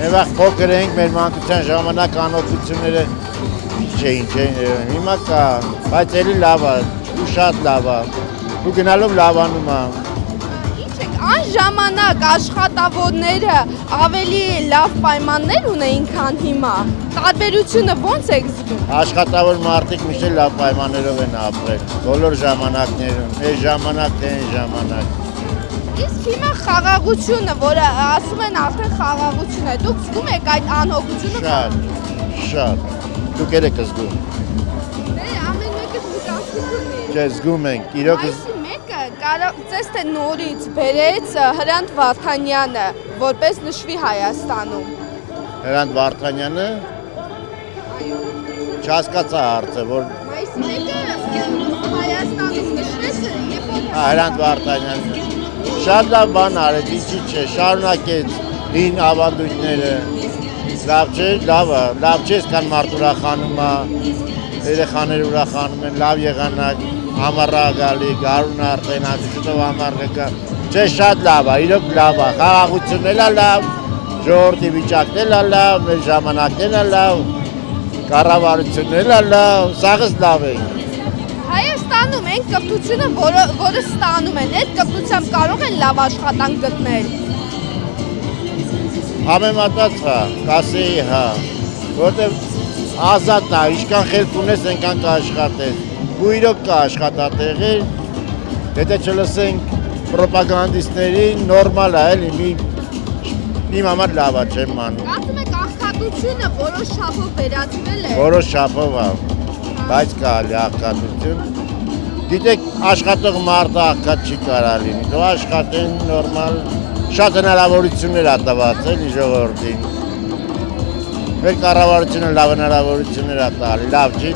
Եվ փոքր էինք, մեր մանկության ժամանակ անօգնությունները չէին, հիմա կա, բայց էլի լավ է, ու շատ լավ է, ու գնալով լավանում է։ Այն ժամանակ աշխատավորները ավելի լավ պայմաններ ունեին, քան հիմա։ Տարբերությունը ո՞նց եք զգում։ Աշխատավոր մարդիկ միշտ լավ պայմաններով են ապրել, բոլոր ժամանակներում, այս ժամանակ թե այն ժամանակ։ Իսկ հիմա խաղաղությունը, որը ասում են արդեն խաղաղություն է, դուք զգում եք այդ անհոգությունը։ Շատ, դուք եք զգում։ Ամեն մեկը զգացում է։ Չէ, զգում ենք, իրոք Ձեզ թե նորից բերեց Հրանտ Վարդանյանը, որպես նշվի Հայաստանում։ Հրանտ Վարդանյանը չհասկացա հարցը, որ Մայիսի 1-ը Հայաստանում նշվեց, երբ որ Հրանտ Վարդանյանը շատ լավ բան արեց, ինչի՞ չէ, շարունակեց հին ավանդույթները, լավ չէ, լավ չէ, այսքան մարդ ուրախանում է, երեխաներ ուրախանում են, լավ եղանակ, համառա գալի, գարուն արդեն, շուտով համառը գա, չէ, շատ լավ է, իրոք լավ է, խաղաղությունն էլ է լավ, ժողովրդի վիճակն էլ է լավ, մեր ժամանակն էլ է լավ, կառավարությունն էլ է լավ, սաղս լավ է։ Հայաստանում են կրթությունը, որը ստանում են, այդ կրթությամբ կարող են լավ աշխատանք գտնել։ Համեմատած հա, կասեի հա, որտեղ ազատ է, ինչքան խելք ունես, այնքան կաշխատես, ու իրոք կա աշխատատեղեր, եթե չլսենք պրոպագանդիստներին, նորմալ է, էլի, իմ համար լավ է, չեմ մանում։ Կարծում եք աղքատությունը որոշ չափով վերացվել է։ Որոշ չափով է, բայց կա ալի աղքատություն։ Գիտեք, աշխատող մարդը աղքատ չի կարա լինի, դու աշխատեն նորմալ, շատ հնարավորություններ է տված, էլի ժողովրդին։ Մեր կառավարությունը լավ հնարավորություններ է տալի, լավ չի,